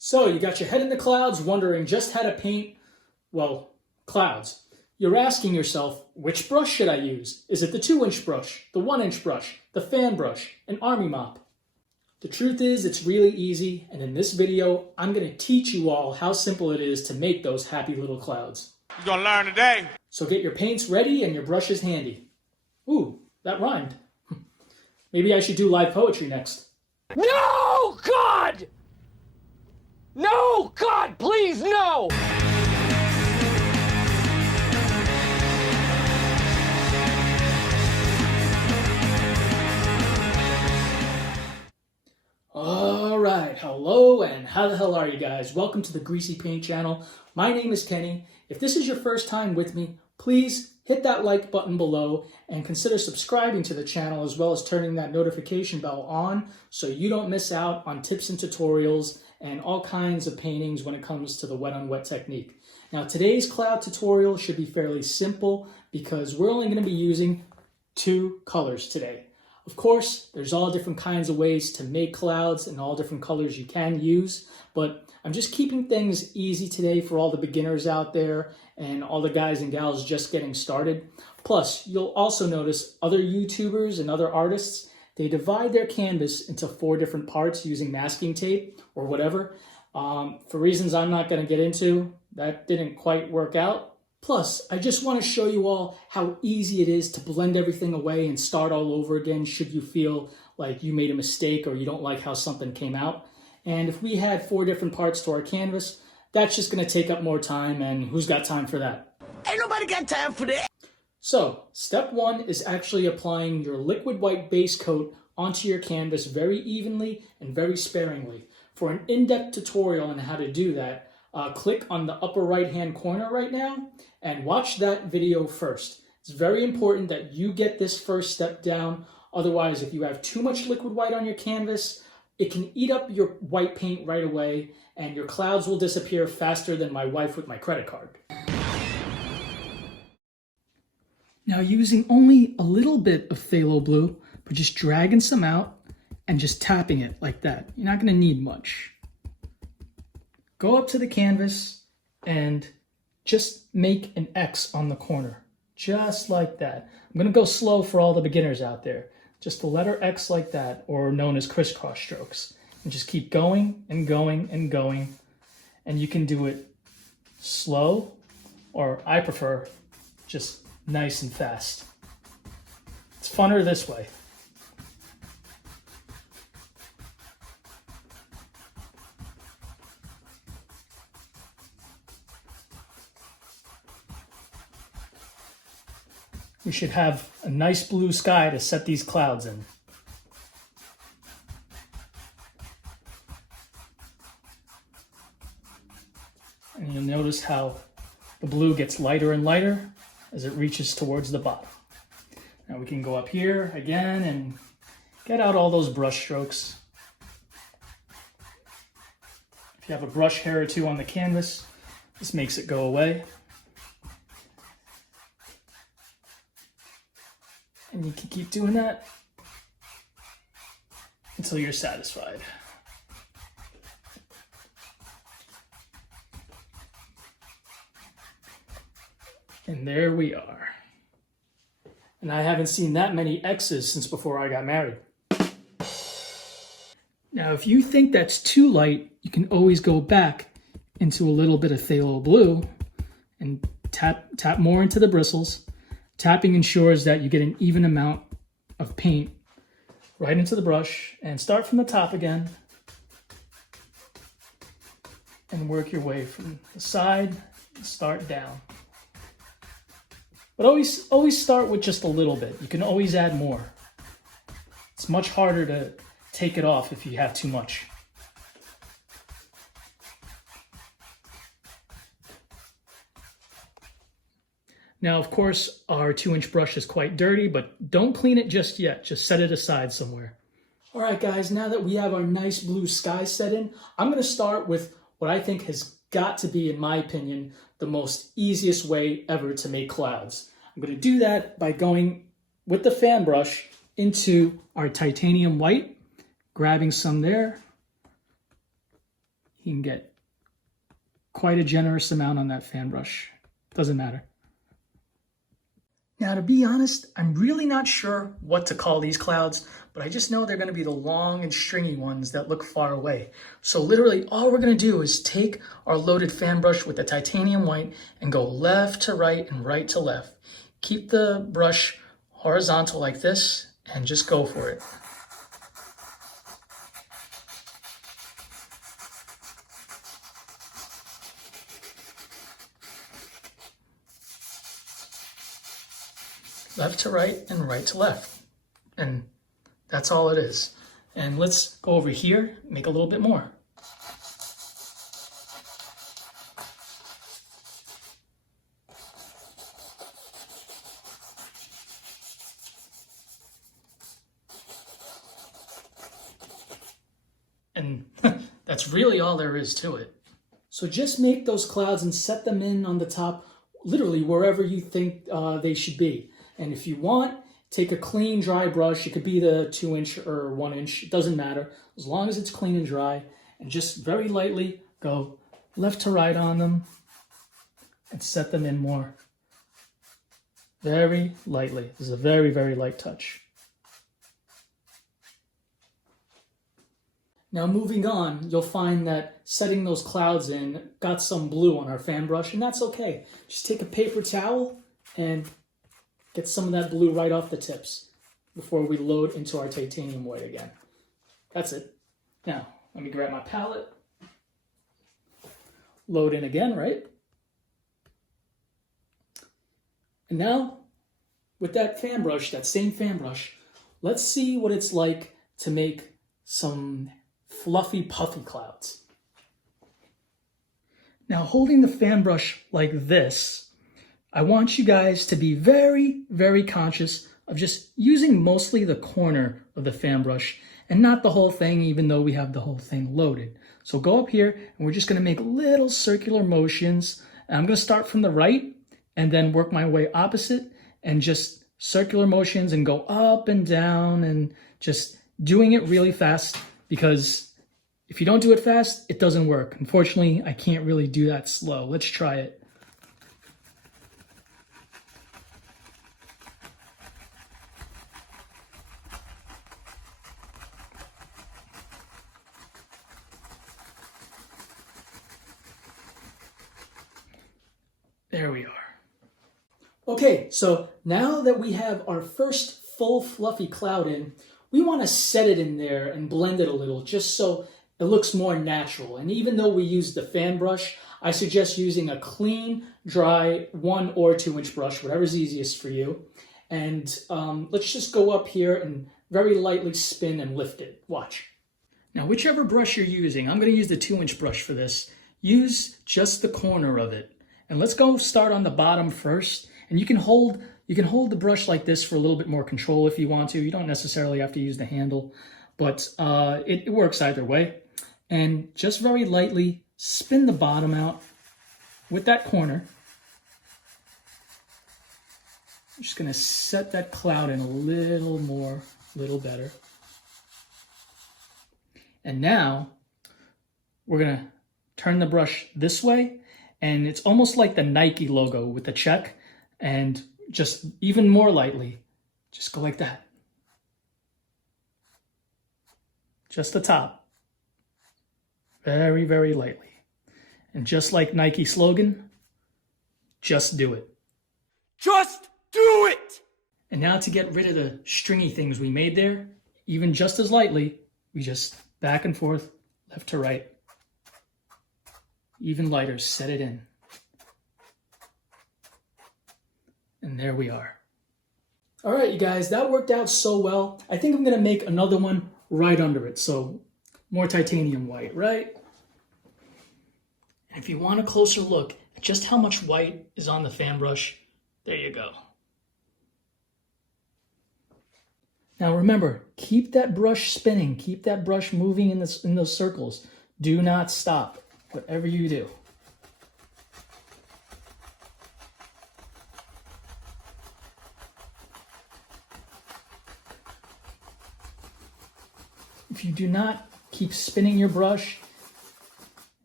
So you got your head in the clouds wondering just how to paint, well, clouds. You're asking yourself, which brush should I use? Is it the 2-inch brush, the 1-inch brush, the fan brush, an army mop? The truth is, it's really easy, and in this video, I'm going to teach you all how simple it is to make those happy little clouds. You're going to learn today. So get your paints ready and your brushes handy. Ooh, that rhymed. Maybe I should do live poetry next. No, God! No, God, please, no! Alright, hello and how the hell are you guys? Welcome to the Greasy Paint channel. My name is Kenny. If this is your first time with me, please hit that like button below and consider subscribing to the channel as well as turning that notification bell on so you don't miss out on tips and tutorials and all kinds of paintings when it comes to the wet on wet technique. Now today's cloud tutorial should be fairly simple because we're only going to be using 2 colors today. Of course, there's all different kinds of ways to make clouds and all different colors you can use, but I'm just keeping things easy today for all the beginners out there and all the guys and gals just getting started. Plus, you'll also notice other YouTubers and other artists, they divide their canvas into 4 different parts using masking tape or whatever. For reasons I'm not going to get into, that didn't quite work out. Plus, I just want to show you all how easy it is to blend everything away and start all over again should you feel like you made a mistake or you don't like how something came out. And if we had 4 different parts to our canvas, that's just going to take up more time, and who's got time for that? Ain't nobody got time for that. So, step 1 is actually applying your liquid white base coat onto your canvas very evenly and very sparingly. For an in-depth tutorial on how to do that, click on the upper right-hand corner right now and watch that video first. It's very important that you get this first step down. Otherwise, if you have too much liquid white on your canvas, it can eat up your white paint right away and your clouds will disappear faster than my wife with my credit card. Now using only a little bit of phthalo blue, but just dragging some out and just tapping it like that. You're not going to need much. Go up to the canvas and just make an X on the corner, just like that. I'm going to go slow for all the beginners out there. Just the letter X like that, or known as crisscross strokes. And just keep going and going and going. And you can do it slow, or I prefer just nice and fast. It's funner this way. We should have a nice blue sky to set these clouds in. And you'll notice how the blue gets lighter and lighter as it reaches towards the bottom. Now we can go up here again and get out all those brush strokes. If you have a brush hair or 2 on the canvas, this makes it go away. And you can keep doing that until you're satisfied. And there we are. And I haven't seen that many X's since before I got married. Now, if you think that's too light, you can always go back into a little bit of phthalo blue and tap more into the bristles. Tapping ensures that you get an even amount of paint right into the brush, and start from the top again and work your way from the side and start down. But always start with just a little bit. You can always add more. It's much harder to take it off if you have too much. Now, of course, our 2-inch brush is quite dirty, but don't clean it just yet. Just set it aside somewhere. All right, guys, now that we have our nice blue sky set in, I'm going to start with what I think has got to be, in my opinion, the most easiest way ever to make clouds. I'm going to do that by going with the fan brush into our titanium white, grabbing some there. You can get quite a generous amount on that fan brush. Doesn't matter. Now, to be honest, I'm really not sure what to call these clouds, but I just know they're going to be the long and stringy ones that look far away. So literally all we're going to do is take our loaded fan brush with the titanium white and go left to right and right to left. Keep the brush horizontal like this and just go for it. Left to right and right to left. And that's all it is. And let's go over here, make a little bit more. And that's really all there is to it. So just make those clouds and set them in on the top, literally wherever you think they should be. And if you want, take a clean, dry brush. It could be the 2-inch or 1-inch. It doesn't matter. As long as it's clean and dry. And just very lightly go left to right on them and set them in more. Very lightly. This is a very, very light touch. Now moving on, you'll find that setting those clouds in got some blue on our fan brush, and that's okay. Just take a paper towel and get some of that blue right off the tips before we load into our titanium white again. That's it. Now, let me grab my palette. Load in again, right? And now, with that fan brush, that same fan brush, let's see what it's like to make some fluffy, puffy clouds. Now, holding the fan brush like this, I want you guys to be very, very conscious of just using mostly the corner of the fan brush and not the whole thing, even though we have the whole thing loaded. So go up here and we're just going to make little circular motions. And I'm going to start from the right and then work my way opposite and just circular motions and go up and down and just doing it really fast, because if you don't do it fast, it doesn't work. Unfortunately, I can't really do that slow. Let's try it. There we are. Okay, so now that we have our first full fluffy cloud in, we want to set it in there and blend it a little just so it looks more natural. And even though we use the fan brush, I suggest using a clean, dry 1 or 2-inch brush, whatever's easiest for you. And let's just go up here and very lightly spin and lift it. Watch. Now, whichever brush you're using, I'm going to use the 2-inch brush for this. Use just the corner of it. And let's go start on the bottom first. And you can hold the brush like this for a little bit more control if you want to. You don't necessarily have to use the handle, but it works either way. And just very lightly spin the bottom out with that corner. I'm just gonna set that cloud in a little more, a little better. And now we're gonna turn the brush this way, and it's almost like the Nike logo with the check, and just even more lightly, just go like that. Just the top. Very, very lightly. And just like Nike slogan, just do it. Just do it! And now to get rid of the stringy things we made there, even just as lightly, we just back and forth, left to right. Even lighter, set it in. And there we are. All right, you guys, that worked out so well. I think I'm gonna make another one right under it. So more titanium white, right? And if you want a closer look at just how much white is on the fan brush, there you go. Now remember, keep that brush spinning, keep that brush moving in those circles. Do not stop, whatever you do. If you do not keep spinning your brush,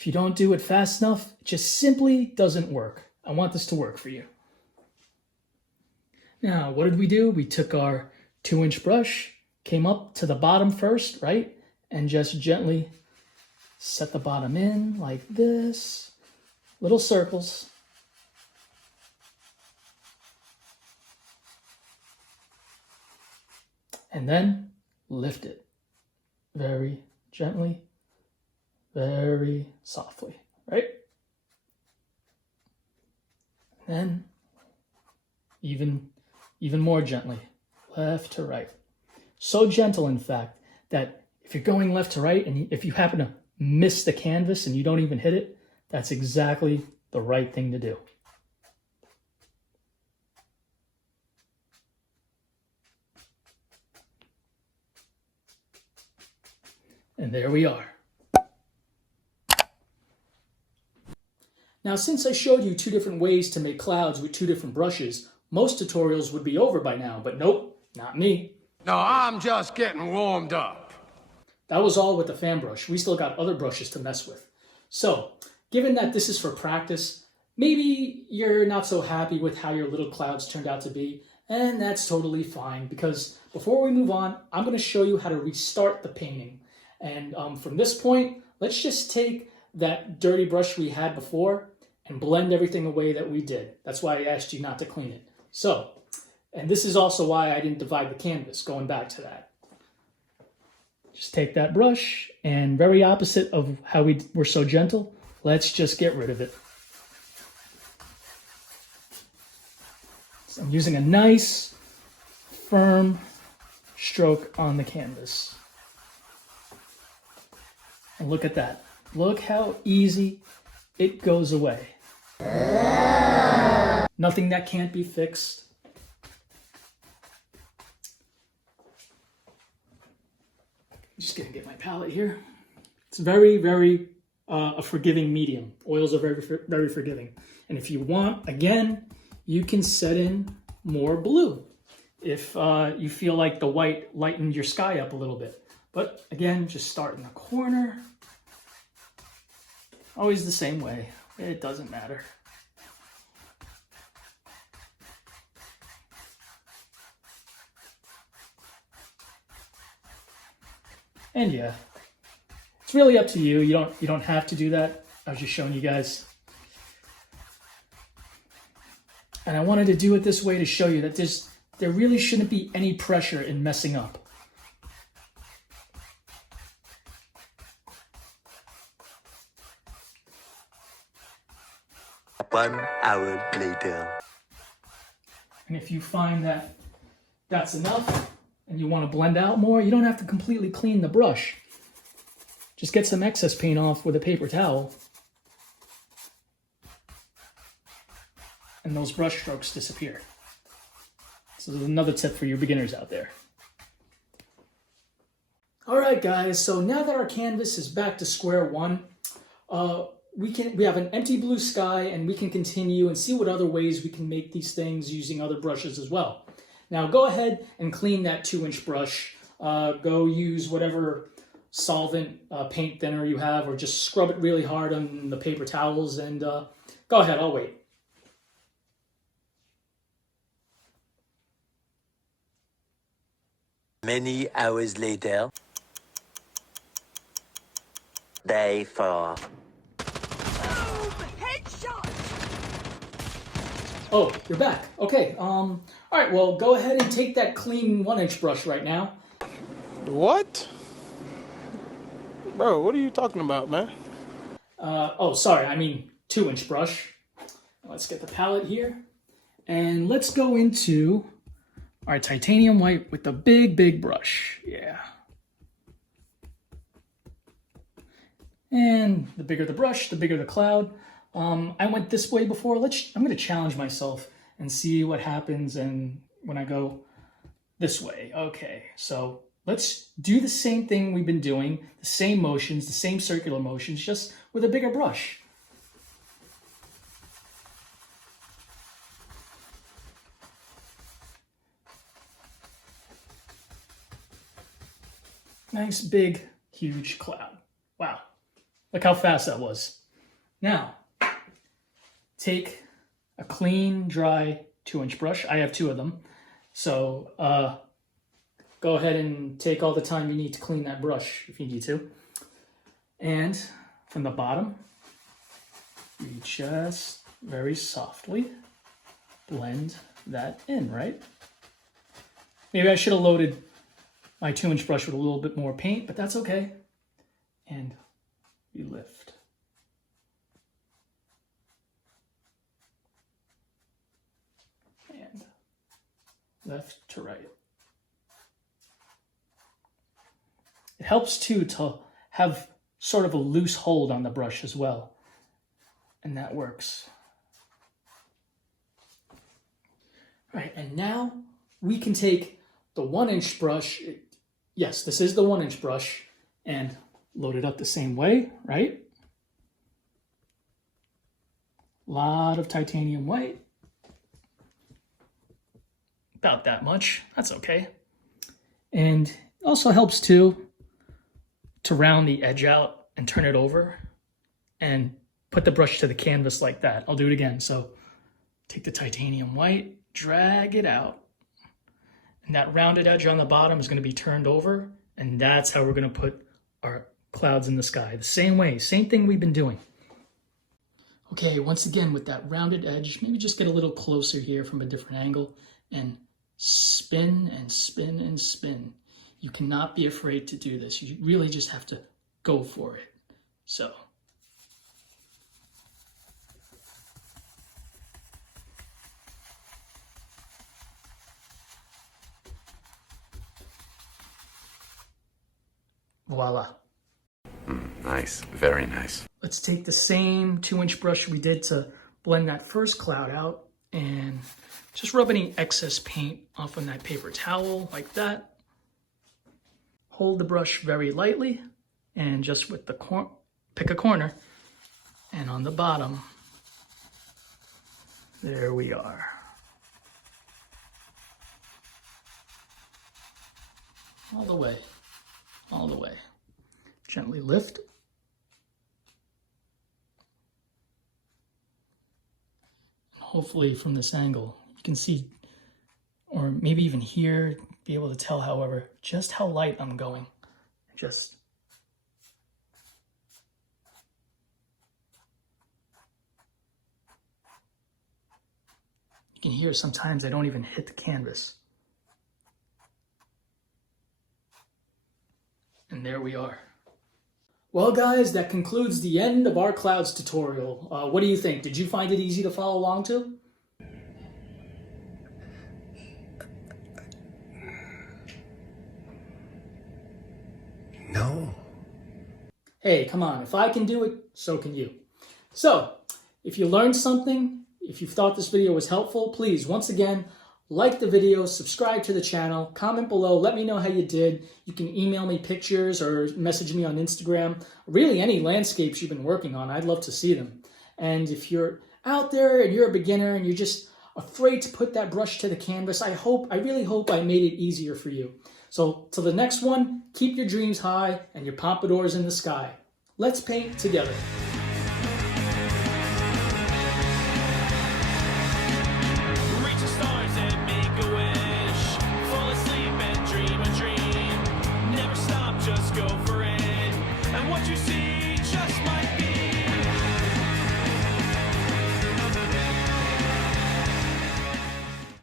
If you don't do it fast enough, it just simply doesn't work. I want this to work for you. Now, what did we do? We took our 2-inch brush, came up to the bottom first, right? And just gently set the bottom in like this, little circles. And then lift it very gently, very softly, right? And then even more gently, left to right. So gentle, in fact, that if you're going left to right and if you happen to miss the canvas and you don't even hit it, that's exactly the right thing to do. And there we are. Now, since I showed you 2 different ways to make clouds with 2 different brushes, most tutorials would be over by now, but nope, not me. No, I'm just getting warmed up. That was all with the fan brush. We still got other brushes to mess with. So, given that this is for practice, maybe you're not so happy with how your little clouds turned out to be, and that's totally fine, because before we move on, I'm going to show you how to restart the painting. And from this point, let's just take that dirty brush we had before and blend everything away that we did. That's why I asked you not to clean it. So, and this is also why I didn't divide the canvas, going back to that. Just take that brush and, very opposite of how we were so gentle, let's just get rid of it. So I'm using a nice, firm stroke on the canvas. And look at that. Look how easy it goes away. Nothing that can't be fixed. Just gonna get my palette here. It's very, very a forgiving medium. Oils are very, very forgiving. And if you want, again, you can set in more blue if you feel like the white lightened your sky up a little bit. But again, just start in the corner. Always the same way. It doesn't matter. And yeah, it's really up to you. You don't have to do that. I was just showing you guys. And I wanted to do it this way to show you that there really shouldn't be any pressure in messing up. One hour later. And if you find that that's enough and you want to blend out more, you don't have to completely clean the brush. Just get some excess paint off with a paper towel. And those brush strokes disappear. So there's another tip for you beginners out there. All right, guys, so now that our canvas is back to square one, we have an empty blue sky, and we can continue and see what other ways we can make these things using other brushes as well. Now go ahead and clean that 2-inch brush. Go use whatever solvent paint thinner you have, or just scrub it really hard on the paper towels, and go ahead, I'll wait. Many hours later. Day 4. Oh, you're back. Okay. All right. Well, go ahead and take that clean 1-inch brush right now. What? Bro, what are you talking about, man? Oh, sorry. I mean 2-inch brush. Let's get the palette here, and let's go into our titanium white with the big brush. Yeah. And the bigger the brush, the bigger the cloud. I went this way before. I'm going to challenge myself and see what happens and when I go this way. Okay, so let's do the same thing we've been doing, the same motions, the same circular motions, just with a bigger brush. Nice, big, huge cloud. Wow. Look how fast that was. Now, take a clean, dry 2-inch brush. I have 2 of them. So go ahead and take all the time you need to clean that brush if you need to. And from the bottom, you just very softly blend that in, right? Maybe I should have loaded my 2-inch brush with a little bit more paint, but that's okay. And you lift. And left to right. It helps too to have sort of a loose hold on the brush as well. And that works. Right, and now we can take the 1-inch brush. Yes, this is the 1-inch brush, and load it up the same way, right? A lot of titanium white. About that much. That's okay. And it also helps too to round the edge out and turn it over and put the brush to the canvas like that. I'll do it again. So take the titanium white, drag it out. And that rounded edge on the bottom is going to be turned over. And that's how we're going to put our clouds in the sky. The same way, same thing we've been doing. Okay, once again with that rounded edge, maybe just get a little closer here from a different angle and spin and spin and spin. You cannot be afraid to do this. You really just have to go for it. So. Voila. Nice, very nice. Let's take the same 2-inch brush we did to blend that first cloud out and just rub any excess paint off on that paper towel like that. Hold the brush very lightly and just with the pick a corner, and on the bottom, there we are. All the way, all the way. Gently lift. Hopefully from this angle, you can see, or maybe even here, be able to tell, however, just how light I'm going. Just you can hear sometimes I don't even hit the canvas. And there we are. Well guys, that concludes the end of our clouds tutorial. What do you think? Did you find it easy to follow along too? No. Hey, come on, if I can do it, so can you. So, if you learned something, if you thought this video was helpful, please, once again, like the video, subscribe to the channel, comment below, let me know how you did. You can email me pictures or message me on Instagram. Really, any landscapes you've been working on, I'd love to see them. And if you're out there and you're a beginner and you're just afraid to put that brush to the canvas, I really hope I made it easier for you. So, till the next one, keep your dreams high and your pompadours in the sky. Let's paint together.